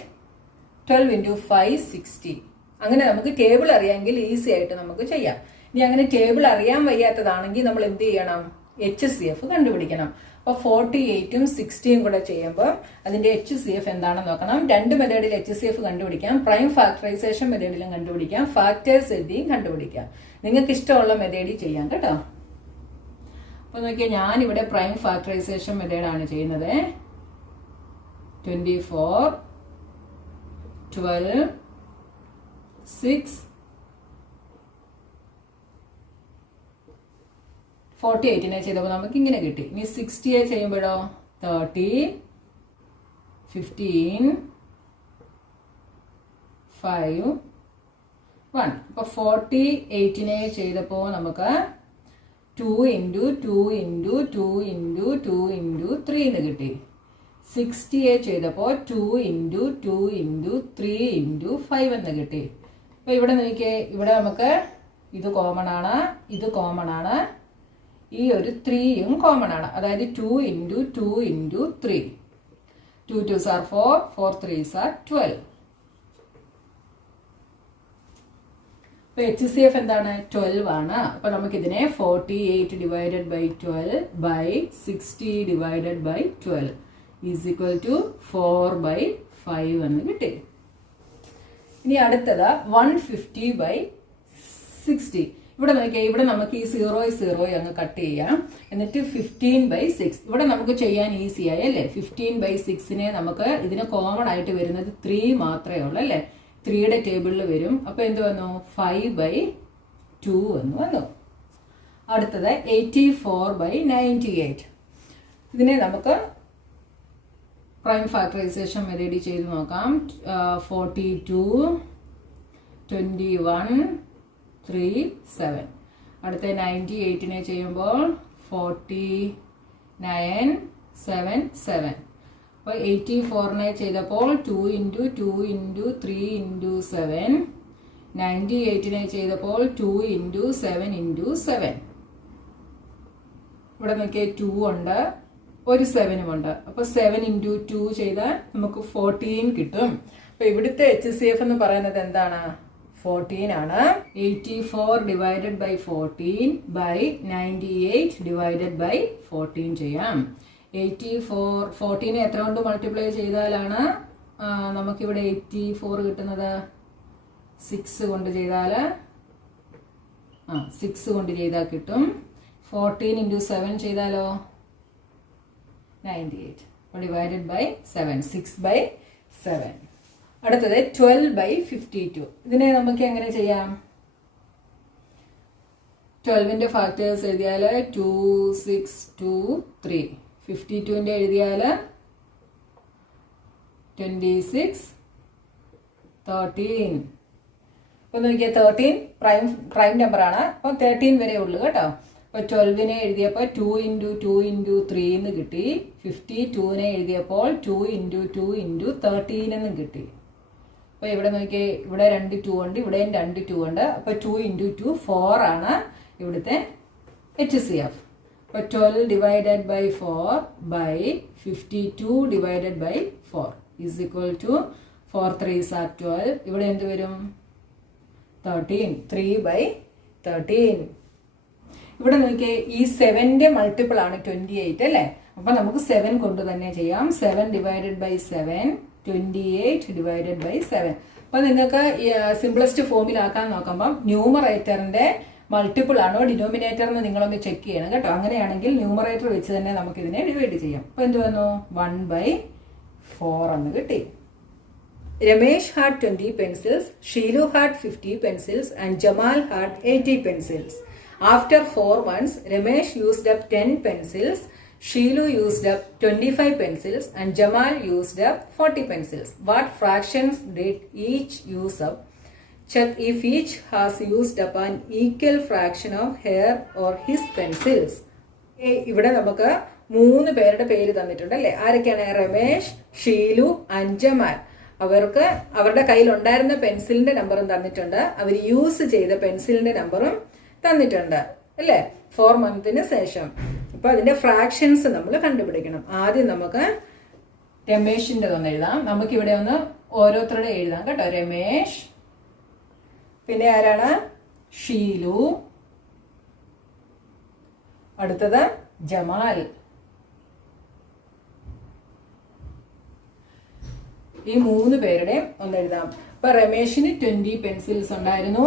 12 × 5 60. അങ്ങനെ നമുക്ക് ടേബിൾ അറിയാമെങ്കിൽ ഈസി ആയിട്ട് നമുക്ക് ചെയ്യാം. ഇനി അങ്ങനെ ടേബിൾ അറിയാൻ വയ്യാത്തതാണെങ്കിൽ നമ്മൾ എന്ത് ചെയ്യണം? HCF കണ്ടുപിടിക്കണം. അപ്പോൾ 48ഉം 60ഉം കൂടെ ചെയ്യുമ്പോൾ അതിന്റെ HCF എന്താണെന്ന് നോക്കണം. 2 മെത്തേഡിൽ HCF കണ്ടുപിടിക്കാം. പ്രൈം ഫാക്ടറൈസേഷൻ മെത്തേഡിലും കണ്ടുപിടിക്കാം. ഫാക്ടേഴ്സ് എഴുതിയും കണ്ടുപിടിക്കാം. നിങ്ങൾക്ക് ഇഷ്ടമുള്ള മെത്തേഡിൽ ചെയ്യാം കേട്ടോ. അപ്പോൾ നോക്കിയാൽ ഞാനിവിടെ പ്രൈം ഫാക്ടറൈസേഷൻ മെത്തേഡാണ് ചെയ്യുന്നത്. 24, 12, 6, 48നെ ചെയ്തപ്പോൾ നമുക്ക് ഇങ്ങനെ കിട്ടി. ഇനി 60യെ ചെയ്യുമ്പോഴോ 30, 15, 5, 1. അപ്പോൾ 48നെ ചെയ്തപ്പോൾ നമുക്ക് 2 × 2 × 2 × 2 × 3 എന്ന് കിട്ടി. 60യെ ചെയ്തപ്പോൾ 2 × 2 × 3 × 5 എന്ന് കിട്ടി. അപ്പോൾ ഇവിടെ നോക്കിയേ, ഇവിടെ നമുക്ക് ഇത് കോമൺ ആണ്, ഇത് കോമൺ ആണ്, ഈ ഒരു 3യും കോമൺ ആണ്. അതായത് 2 × 2 × 3. 2 2s are 4, 4 3s are 12. അപ്പോൾ HCF എന്താണ്? 12 ആണ്. അപ്പോൾ നമുക്കിതിനെ 48 / 12 / 60 / 12 is equal to 4/5 എന്ന് കിട്ടി. ഇനി അടുത്തത് 150/60. ഇവിടെ നോക്കിയാൽ ഇവിടെ നമുക്ക് ഈ 0 അങ്ങ് കട്ട് ചെയ്യാം. എന്നിട്ട് 15/6 ഇവിടെ നമുക്ക് ചെയ്യാൻ ഈസി ആയി അല്ലേ. 15/6നെ നമുക്ക് ഇതിന് കോമൺ ആയിട്ട് വരുന്നത് 3 മാത്രമേ ഉള്ളൂ അല്ലേ. 3യുടെ ടേബിളിൽ വരും. അപ്പൊ എന്ത് വന്നു? 5/2 എന്ന് വന്നു. അടുത്തത് 84/98. ഇതിനെ നമുക്ക് പ്രൈം ഫാക്ടറൈസേഷൻ മെത്തേഡ് ചെയ്ത് നോക്കാം. 42, 21, 3, 7. അടുത്ത 98നെ ചെയ്യുമ്പോൾ 49, 7, 7. അപ്പോൾ 84നെ ചെയ്തപ്പോൾ 2 × 2 × 3 × 7. 98നെ ചെയ്തപ്പോൾ 2 × 7 × 7. ഇവിടെ നോക്കിയാൽ 2 ഉണ്ട്, ഒരു 7ഉം ഉണ്ട്. അപ്പൊ 7 × 2 ചെയ്താൽ നമുക്ക് 14 കിട്ടും. അപ്പൊ ഇവിടുത്തെ HCF എന്ന് പറയുന്നത് എന്താണ്? 14 ആണ്. 84 / 14/98 / 14 ചെയ്യാം. 14നെ എത്ര കൊണ്ട് മൾട്ടിപ്ലൈ ചെയ്താലാണ് നമുക്കിവിടെ 84 കിട്ടുന്നത്? 6 കൊണ്ട് ചെയ്താൽ 6 കൊണ്ട് ചെയ്താൽ കിട്ടും. 14 × 7 ചെയ്താലോ 98 /7, 6/7. അടുത്തത് 12/52. ഇതിനെ നമുക്ക് എങ്ങനെ ചെയ്യാം? 12ന്റെ ഫാക്ടേഴ്സ് എഴുതിയാൽ 2, 6, 2, 3. 52ന്റെ എഴുതിയാൽ 26, 13. അപ്പൊ നോക്കിയാൽ 13 പ്രൈം നമ്പർ ആണ്. അപ്പൊ 13 വരെ ഉള്ളു കേട്ടോ. അപ്പൊ 12നെ എഴുതിയപ്പോൾ 2 × 2 × 3 എന്ന് കിട്ടി. 52നെ എഴുതിയപ്പോൾ 2 × 2 × 13 എന്നും കിട്ടി. അപ്പൊ ഇവിടെ നോക്കിയേ, ഇവിടെ 2 2 ഉണ്ട്, ഇവിടെയും 2 2 ഉണ്ട്. അപ്പൊ 2 × 2 4 ആണ് ഇവിടുത്തെ HCF. അപ്പൊ 12 / 4/52 / 4 is equal to 4 3s are 12. ഇവിടെ എന്ത് വരും? 13. 3/13. ഇവിടെ നോക്കിയേ, ഈ 7ന്റെ മൾട്ടിപ്പിൾ ആണ് 28 അല്ലേ. അപ്പൊ നമുക്ക് 7 കൊണ്ട് തന്നെ ചെയ്യാം. 7 / 7, 28 / 7. അപ്പൊ നിങ്ങൾക്ക് സിംപ്ലസ്റ്റ് ഫോമിലാക്കാൻ നോക്കുമ്പോൾ ന്യൂമറേറ്ററിന്റെ മൾട്ടിപ്പിൾ ആണോ ഡിനോമിനേറ്റർ എന്ന് നിങ്ങളൊന്ന് ചെക്ക് ചെയ്യണം കേട്ടോ. അങ്ങനെയാണെങ്കിൽ ന്യൂമറേറ്റർ വെച്ച് തന്നെ നമുക്ക് ഇതിനെ ഡിവൈഡ് ചെയ്യാം. അപ്പൊ എന്ത് വന്നു? 1/4 എന്ന് കിട്ടി. Ramesh had 20 pencils, Sheelu had 50 pencils, and Jamal had 80 pencils. After 4 months, Ramesh used up 10 pencils, Sheelu used up 25 pencils, and Jamal used up 40 pencils. What fractions did each use up? Check if each has used up an equal fraction of her or his pencils. ഇവിടെ നമുക്ക് 3 പേരുടെ പേര് തന്നിട്ടുണ്ട് അല്ലേ. ആരൊക്കെയാണ്? Ramesh, Sheelu, and Jamal. അവർക്ക് അവരുടെ കയ്യിൽ ഉണ്ടായിരുന്ന പെൻസിലിന്റെ നമ്പറും തന്നിട്ടുണ്ട്, അവർ യൂസ് ചെയ്ത പെൻസിലിന്റെ നമ്പറും തന്നിട്ടുണ്ട് അല്ലേ. 4 മന്തിന് ശേഷം. അപ്പൊ അതിന്റെ ഫ്രാക്ഷൻസ് നമ്മൾ കണ്ടുപിടിക്കണം. ആദ്യം നമുക്ക് രമേശിന്റെ ഒന്ന് എഴുതാം. നമുക്കിവിടെ ഒന്ന് ഓരോരുത്തരുടെ എഴുതാം കേട്ടോ. രമേശ്, പിന്നെ ആരാണ്? ഷീലു, അടുത്തത് ജമാൽ. ഈ 3 പേരുടെയും ഒന്ന് എഴുതാം. ഇപ്പൊ രമേശിന് 20 പെൻസിൽസ് ഉണ്ടായിരുന്നു,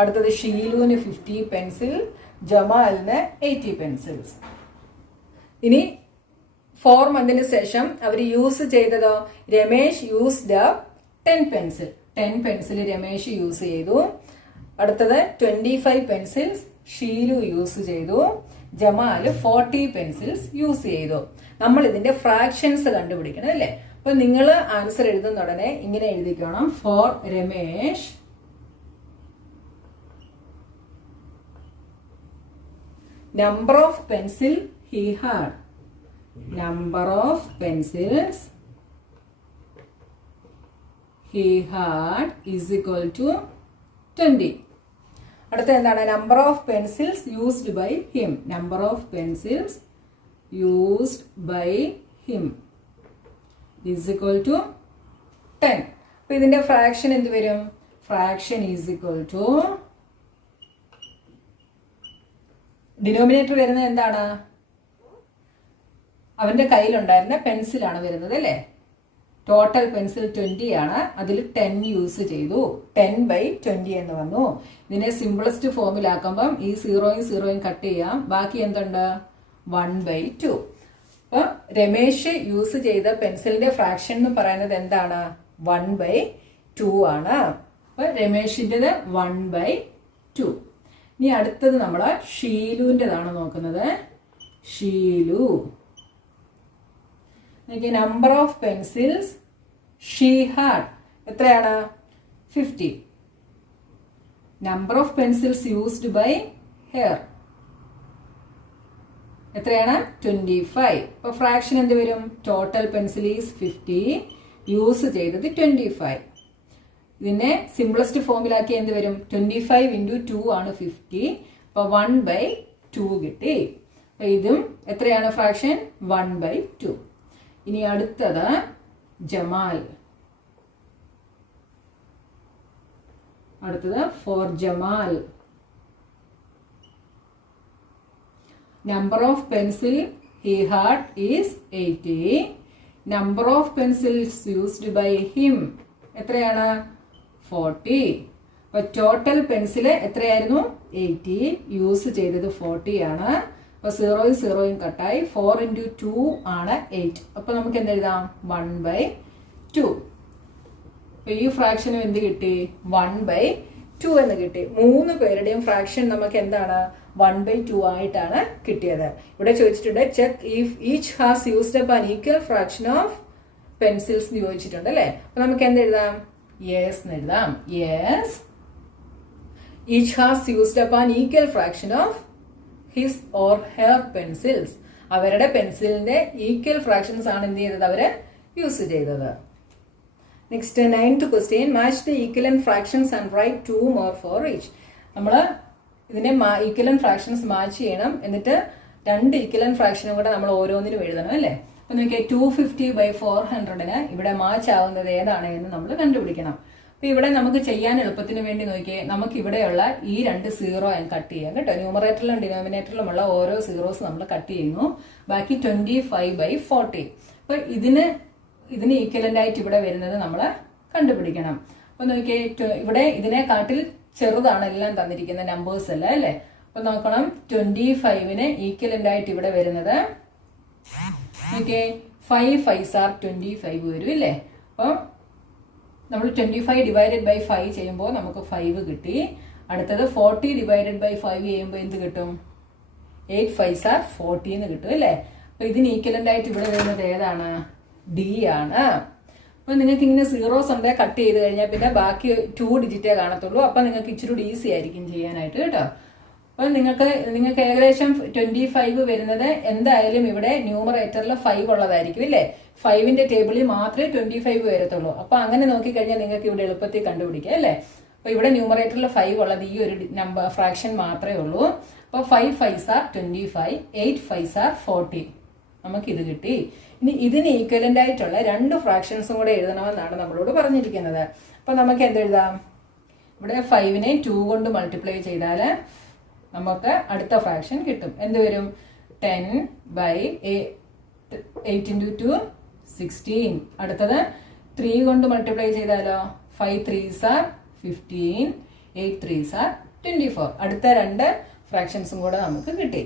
അടുത്തത് ഷീലുവിന് 50 പെൻസിൽ, ജമാലിന് 80 പെൻസിൽസ്. ഇനി 4 മന്തിന് ശേഷം അവർ യൂസ് ചെയ്തതോ? Ramesh used 10 pencil. 10 pencil Ramesh use ചെയ്തു. അടുത്തത് 25 പെൻസിൽസ് ഷീലു യൂസ് ചെയ്തു. ജമാല് 40 പെൻസിൽസ് യൂസ് ചെയ്തു. നമ്മൾ ഇതിന്റെ ഫ്രാക്ഷൻസ് കണ്ടുപിടിക്കണം അല്ലേ. അപ്പൊ നിങ്ങൾ ആൻസർ എഴുതുന്ന ഉടനെ ഇങ്ങനെ എഴുതിക്കണം. For Ramesh number of pencil he had. Number of pencils he had is equal to 20. അടുത്ത എന്താണ്? number of pencils used by him. Number of pencils used by him is equal to 10. അപ്പോൾ ഇതിന്റെ ഫ്രാക്ഷൻ എന്ത് വരും? Fraction is equal to denominator വരുന്നത് എന്താണ്? അവന്റെ കയ്യിലുണ്ടായിരുന്ന പെൻസിലാണ് വരുന്നത് അല്ലേ. ടോട്ടൽ പെൻസിൽ 20 ആണ്, അതിൽ 10 യൂസ് ചെയ്തു, 10/20 എന്ന് വന്നു. ഇതിനെ സിംപിളസ്റ്റ് ഫോമിലാക്കുമ്പം ഈ 0 കട്ട് ചെയ്യാം, ബാക്കി എന്തുണ്ട് 1/2. അപ്പൊ രമേശ് യൂസ് ചെയ്ത പെൻസിലിന്റെ ഫ്രാക്ഷൻ എന്ന് പറയുന്നത് എന്താണ് 1/2 ആണ്. അപ്പൊ രമേശിൻ്റെത് 1/2. ഇനി അടുത്തത് നമ്മള് ഷീലുവിൻ്റെതാണ് നോക്കുന്നത്. Sheelu number of pencils she had എത്രയാണ് 50. Number of pencils used by her എത്രയാണ് 25. അപ്പൊ ഫ്രാക്ഷൻ എന്ത് വരും ടോട്ടൽ പെൻസിൽ ഈസ് 50, യൂസ് ചെയ്തത് 25. ഇതിനെ സിംപ്ലസ്റ്റ് ഫോമിലാക്കി എന്ത് വരും 25 × 2 ആണ് 50. അപ്പൊ 1/2 കിട്ടി. അപ്പൊ ഇതും എത്രയാണ് ഫ്രാക്ഷൻ 1/2. ഇനി അടുത്തത് ജമാൽ. അടുത്തത് for Jamal. Number of pencil he had is 80. Number of pencils used by him എത്രയാണ് 40. അപ്പൊ ടോട്ടൽ പെൻസിൽ എത്രയായിരുന്നു 80, യൂസ് ചെയ്തത് 40 ആണ്. അപ്പൊ 0 കട്ടായി. 4 × 2 ആണ് 8. അപ്പൊ നമുക്ക് എന്തെഴുതാം 1/2. അപ്പൊ ഈ ഫ്രാക്ഷനും എന്ത് കിട്ടി 1/2 എന്ന് കിട്ടി. 3 പേരുടെയും ഫ്രാക്ഷൻ നമുക്ക് എന്താണ് 1/2 ആയിട്ടാണ് കിട്ടിയത്. ഇവിടെ ചോദിച്ചിട്ടുണ്ട് check if each has used up an equal fraction of pencils എന്ന് ചോദിച്ചിട്ടുണ്ട് അല്ലെ. അപ്പൊ നമുക്ക് എന്തെഴുതാം യെസ് എന്ന് എഴുതാം. Yes each has used up an equal fraction of his or her pencils. അവരുടെ പെൻസിലിന്റെ ഈക്വൽ ഫ്രാക്ഷൻസ് ആണ് എന്ത് ചെയ്തത് അവര് യൂസ് ചെയ്തത്. Next 9th question match the equivalent fractions and write 2 more for each. നമ്മള് ഇതിനെ ഈക്വലന്റ് ഫ്രാക്ഷൻസ് മാച്ച് ചെയ്യണം, എന്നിട്ട് 2 ഈക്വലന്റ് ഫ്രാക്ഷനും കൂടെ നമ്മൾ ഓരോന്നിനും എഴുതണം അല്ലേ. അപ്പൊ നോക്കിയാൽ 250/400 ഇവിടെ മാച്ച് ആവുന്നത് ഏതാണ് എന്ന് നമ്മൾ കണ്ടുപിടിക്കണം. അപ്പൊ ഇവിടെ നമുക്ക് ചെയ്യാൻ എളുപ്പത്തിന് വേണ്ടി നോക്കിയേ, നമുക്ക് ഇവിടെയുള്ള ഈ 2 0 കട്ട് ചെയ്യാം കേട്ടോ. ന്യൂമറേറ്ററിലും ഡിനോമിനേറ്ററിലുമുള്ള ഓരോ സീറോസ് നമ്മൾ കട്ട് ചെയ്യുന്നു. ബാക്കി 25/40. അപ്പൊ ഇതിന് ഈക്വലന്റ് ആയിട്ട് ഇവിടെ വരുന്നത് നമ്മൾ കണ്ടുപിടിക്കണം. അപ്പൊ നോക്കിയേ ഇവിടെ ഇതിനെ കാട്ടിൽ ചെറുതാണ് എല്ലാം തന്നിരിക്കുന്ന നമ്പേഴ്സ് അല്ല അല്ലേ. അപ്പൊ നോക്കണം 25ന് ഈക്വലന്റ് ആയിട്ട് ഇവിടെ വരുന്നത് നോക്കിയേ 5 5s are 25 വരും ഇല്ലേ. അപ്പൊ നമ്മൾ 25/5 ചെയ്യുമ്പോൾ നമുക്ക് 5 കിട്ടി. അടുത്തത് 40/5 ചെയ്യുമ്പോൾ എന്ത് കിട്ടും 8 5s are 40 എന്ന് കിട്ടും അല്ലേ. അപ്പൊ ഇതിന് ഈക്വലന്റ് ആയിട്ട് ഇവിടെ വരുന്നത് ഏതാണ് ഡി ആണ്. അപ്പൊ നിങ്ങൾക്ക് ഇങ്ങനെ സീറോസ് ഉണ്ടെങ്കിൽ കട്ട് ചെയ്ത് കഴിഞ്ഞാൽ പിന്നെ ബാക്കി 2 ഡിജിറ്റേ കാണത്തുള്ളൂ. അപ്പൊ നിങ്ങൾക്ക് ഇച്ചിരി ഈസി ആയിരിക്കും ചെയ്യാനായിട്ട് കേട്ടോ. അപ്പൊ നിങ്ങൾക്ക് ഏകദേശം 25 വരുന്നത് എന്തായാലും ഇവിടെ ന്യൂമറേറ്ററിൽ 5 ഉള്ളതായിരിക്കും ഇല്ലേ. 5ന്റെ ടേബിളിൽ മാത്രമേ 25 വരത്തുള്ളൂ. അപ്പൊ അങ്ങനെ നോക്കിക്കഴിഞ്ഞാൽ നിങ്ങൾക്ക് ഇവിടെ എളുപ്പത്തിൽ കണ്ടുപിടിക്കാം അല്ലേ. അപ്പൊ ഇവിടെ ന്യൂമറേറ്ററിൽ 5 ഉള്ളത് ഈ ഒരു നമ്പർ ഫ്രാക്ഷൻ മാത്രമേ ഉള്ളൂ. അപ്പൊ 5 5s are 25, 8 5s are 40. നമുക്ക് ഇത് കിട്ടി. ഇനി ഇതിന് ഈക്വലന്റ് ആയിട്ടുള്ള 2 ഫ്രാക്ഷൻസും കൂടെ എഴുതണമെന്നാണ് നമ്മളോട് പറഞ്ഞിരിക്കുന്നത്. അപ്പൊ നമുക്ക് എന്തെഴുതാം ഇവിടെ 5നെ 2 കൊണ്ട് മൾട്ടിപ്ലൈ ചെയ്താൽ നമുക്ക് അടുത്ത ഫ്രാക്ഷൻ കിട്ടും. എന്ത് വരും 10/8 × 2 16. അടുത്തത് 3 കൊണ്ട് മൾട്ടിപ്ലൈ ചെയ്താലോ 5 3s are 15, 8 3s are 24. അടുത്ത 2 ഫ്രാക്ഷൻസും കൂടെ നമുക്ക് കിട്ടി.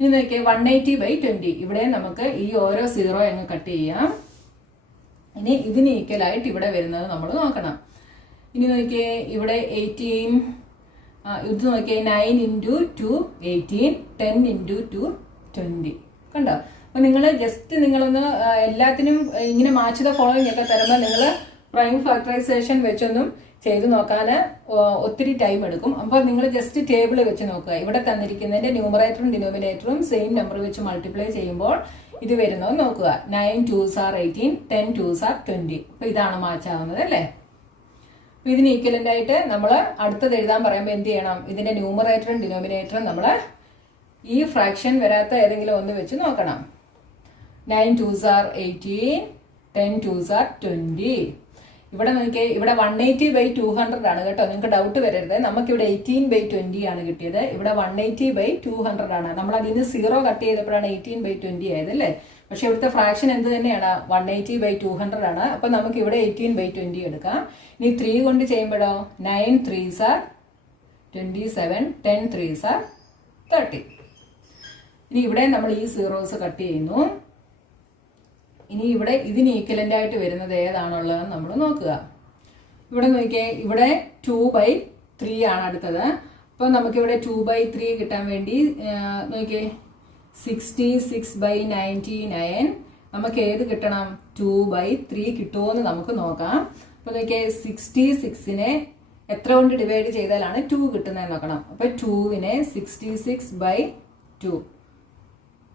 ഇനി നോക്കിയേ 180/20. ഇവിടെ നമുക്ക് ഈ ഓരോ 0 അങ്ങ് കട്ട് ചെയ്യാം. ഇനി ഇതിന് ഈക്വൽ ആയിട്ട് ഇവിടെ വരുന്നത് നമ്മൾ നോക്കണം. ഇനി നോക്കിയേ ഇവിടെ 18, ഇത് നോക്കിയേ 9 × 2 18, 10 × 2 20. കണ്ടോ. അപ്പൊ നിങ്ങൾ ജസ്റ്റ് നിങ്ങളൊന്ന് എല്ലാത്തിനും ഇങ്ങനെ മാച്ച് ദ ഫോളോയിങ് ഒക്കെ തരുമ്പോൾ നിങ്ങൾ പ്രൈം ഫാക്ടറൈസേഷൻ വെച്ചൊന്നും ചെയ്ത് നോക്കാൻ ഒത്തിരി ടൈം എടുക്കും. അപ്പോൾ നിങ്ങൾ ജസ്റ്റ് ടേബിൾ വെച്ച് നോക്കുക. ഇവിടെ തന്നിരിക്കുന്നതിന്റെ ന്യൂമറേറ്ററും ഡിനോമിനേറ്ററും സെയിം നമ്പർ വെച്ച് മൾട്ടിപ്ലൈ ചെയ്യുമ്പോൾ ഇത് വരുന്നത് നോക്കുക. 9 2s are 18, 10 2s are 20. അപ്പൊ ഇതാണ് മാച്ച് ആവുന്നത് അല്ലേ. അപ്പൊ ഇതിന് ഈക്വലന്റ് ആയിട്ട് നമ്മൾ അടുത്തത് എഴുതാൻ പറയുമ്പോൾ എന്ത് ചെയ്യണം, ഇതിന്റെ ന്യൂമറേറ്ററും ഡിനോമിനേറ്ററും നമ്മൾ ഈ ഫ്രാക്ഷൻ വരാത്ത ഏതെങ്കിലും ഒന്ന് വെച്ച് നോക്കണം. 9 2s are 18, 10 2s are 20. ഇവിടെ നോക്കിയേ ഇവിടെ 180/200 ആണ് കേട്ടോ. നിങ്ങൾക്ക് ഡൗട്ട് വരരുത്. നമുക്കിവിടെ 18/20 ആണ് കിട്ടിയത്. ഇവിടെ 180/200 ആണ്. നമ്മൾ അതിന് 0 കട്ട് ചെയ്തപ്പോഴാണ് 18/20 ആയത് അല്ലേ. പക്ഷെ ഇവിടുത്തെ ഫ്രാക്ഷൻ എന്ത് തന്നെയാണ് 180/200 ആണ്. അപ്പൊ നമുക്ക് ഇവിടെ 18/20 എടുക്കാം. ഇനി 3 കൊണ്ട് ചെയ്യുമ്പോഴോ 9 3s are 27, 10 3s are 30. ഇനി ഇവിടെ നമ്മൾ ഈ സീറോസ് കട്ട് ചെയ്യുന്നു. ഇനി ഇവിടെ ഇതിന് ഈക്വലന്റ് ആയിട്ട് വരുന്നത് ഏതാണുള്ളത് നമ്മൾ നോക്കുക. ഇവിടെ നോക്കിയേ, ഇവിടെ 2/3 ആണ് അടുത്തത്. അപ്പോൾ നമുക്കിവിടെ 2/3 കിട്ടാൻ വേണ്ടി നോക്കിയേ 66/99 നമുക്ക് ഏത് കിട്ടണം? 2/3 കിട്ടുമോ എന്ന് നമുക്ക് നോക്കാം. അപ്പോൾ നോക്കിയേ 66നെ എത്ര കൊണ്ട് ഡിവൈഡ് ചെയ്താലാണ് 2 കിട്ടുന്നത് നോക്കണം. അപ്പോൾ 2നെ 66/2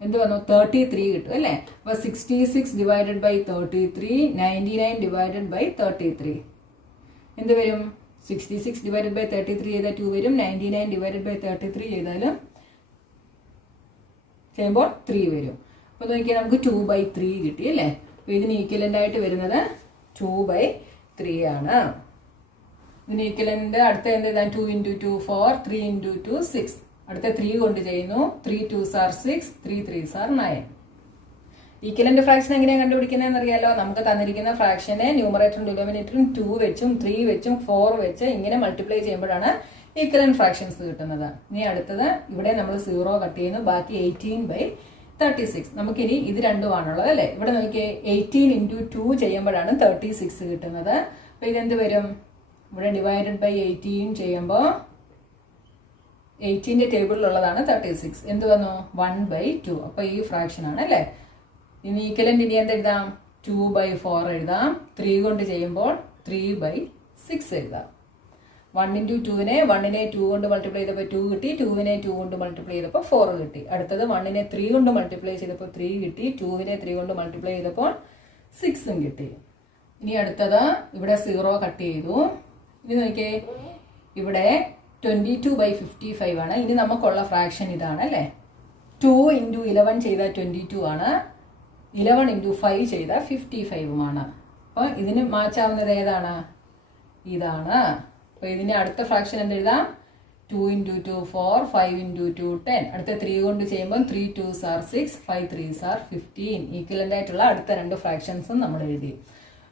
എന്ത് വന്നു? 33 കിട്ടും അല്ലേ? അപ്പോൾ 66 ഡിവൈഡഡ് ബൈ 33, 99 ഡിവൈഡഡ് ബൈ 33 എന്ത് വരും? 66 ഡിവൈഡഡ് ബൈ 33 ചെയ്താൽ 2 വരും. 99 ഡിവൈഡഡ് ബൈ 33 ചെയ്താലും ചെയ്യുമ്പോൾ 3 വരും. അപ്പോൾ നോക്കിയാൽ നമുക്ക് 2/3 കിട്ടി അല്ലേ? അപ്പോൾ ഇതിന് ഈക്വലന്റ് ആയിട്ട് വരുന്നത് 2/3 ആണ്. ഇതിന് ഈക്വലന്റ് അടുത്ത എന്ത് ചെയ്താൽ 2 × 2 4, 3 × 2 6. അടുത്ത 3 കൊണ്ട് ചെയ്യുന്നു. 3 2s are 6, 3 3s are 9. Equivalent fraction എങ്ങനെയാണ് കണ്ടുപിടിക്കുന്നതെന്ന് അറിയാലോ. നമുക്ക് തന്നിരിക്കുന്ന ഫ്രാക്ഷനെ ന്യൂമറേറ്ററും ഡിനോമിനേറ്ററും 2 വെച്ചും 3 വെച്ചും 4 വെച്ച് ഇങ്ങനെ മൾട്ടിപ്ലൈ ചെയ്യുമ്പോഴാണ് ഈക്വലന്റ് ഫ്രാക്ഷൻസ് കിട്ടുന്നത്. ഇനി അടുത്തത് ഇവിടെ നമ്മൾ 0 കട്ട് ചെയ്യുന്നു. ബാക്കി 18/36. നമുക്കിനി ഇത് രണ്ടുമാണുള്ളത് അല്ലേ? ഇവിടെ നോക്കിയേ 18 × 2 ചെയ്യുമ്പോഴാണ് 36 കിട്ടുന്നത്. അപ്പൊ ഇതെന്ത് വരും? ഇവിടെ ഡിവൈഡഡ് ബൈ 18 ചെയ്യുമ്പോൾ 18ന്റെ ടേബിളിലുള്ളതാണ് 36. എന്ത് വന്നു? 1/2. അപ്പൊ ഈ ഫ്രാക്ഷൻ ആണ് അല്ലേ? ഇനി ഈക്വലന്റ് ഇനി എന്ത് എഴുതാം? 2/4 എഴുതാം. 3 കൊണ്ട് ചെയ്യുമ്പോൾ 3/6 എഴുതാം. 1 × 2നെ 1നെ 2 കൊണ്ട് മൾട്ടിപ്ലൈ ചെയ്തപ്പോൾ 2 കിട്ടി. 2നെ 2 കൊണ്ട് മൾട്ടിപ്ലൈ ചെയ്തപ്പോൾ 4 കിട്ടി. അടുത്തത് 1നെ 3 കൊണ്ട് മൾട്ടിപ്ലൈ ചെയ്തപ്പോൾ 3 കിട്ടി. 2നെ 3 കൊണ്ട് മൾട്ടിപ്ലൈ ചെയ്തപ്പോൾ 6ഉം കിട്ടി. ഇനി അടുത്തത് ഇവിടെ 0 കട്ട് ചെയ്തു. ഇനി നോക്കിയേ, ഇവിടെ 22/55 ആണ്. ഇനി നമുക്കുള്ള ഫ്രാക്ഷൻ ഇതാണ് അല്ലേ? 2 × 11 ചെയ്താൽ 22 ആണ്. 11 × 5 ചെയ്താൽ 55 അപ്പോൾ ഇതിന് മാച്ചാവുന്നത് ഏതാണ്? ഇതാണ്. അപ്പോൾ ഇതിന് അടുത്ത ഫ്രാക്ഷൻ എന്തെഴുതാം? 2 × 2 4, 5 × 2 10. അടുത്ത 3 കൊണ്ട് ചെയ്യുമ്പോൾ 3 2s are 6, 5 3s are 15. Equivalent ആയിട്ടുള്ള അടുത്ത രണ്ട് ഫ്രാക്ഷൻസും നമ്മൾ എഴുതി.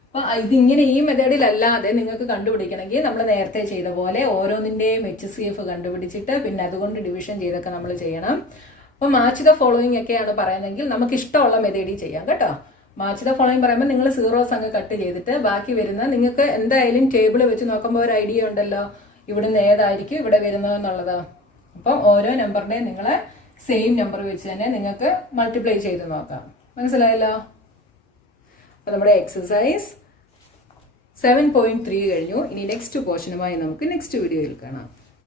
അപ്പോൾ ഇതിങ്ങനെ ഈ മെത്തേഡിലല്ലാതെ നിങ്ങൾക്ക് കണ്ടുപിടിക്കണമെങ്കിൽ നമ്മൾ നേരത്തെ ചെയ്ത പോലെ ഓരോന്നിൻ്റെയും HCF കണ്ടുപിടിച്ചിട്ട് പിന്നെ അതുകൊണ്ട് ഡിവിഷൻ ചെയ്തൊക്കെ നമ്മൾ ചെയ്യണം. അപ്പോൾ മാച്ച് ദ ഫോളോയിങ് ഒക്കെയാണ് പറയുന്നതെങ്കിൽ നമുക്ക് ഇഷ്ടമുള്ള മെത്തേഡിൽ ചെയ്യാം കേട്ടോ. മാച്ച് ദ ഫോളോയിങ് പറയുമ്പോൾ നിങ്ങൾ സീറോസ് അങ്ങ് കട്ട് ചെയ്തിട്ട് ബാക്കി വരുന്ന നിങ്ങൾക്ക് എന്തായാലും ടേബിൾ വെച്ച് നോക്കുമ്പോൾ ഒരു ഐഡിയ ഉണ്ടല്ലോ ഇവിടുന്ന് ഏതായിരിക്കും ഇവിടെ വരുന്നത് എന്നുള്ളത്. അപ്പം ഓരോ നമ്പറിനെയും നിങ്ങൾ സെയിം നമ്പർ വെച്ച് തന്നെ നിങ്ങൾക്ക് മൾട്ടിപ്ലൈ ചെയ്ത് നോക്കാം. മനസ്സിലായല്ലോ? അപ്പോൾ നമ്മുടെ എക്സസൈസ് 7.3 കഴിഞ്ഞു. ഇനി നെക്സ്റ്റ് പോർഷനുമായി നമുക്ക് നെക്സ്റ്റ് വീഡിയോയിൽ കാണാം.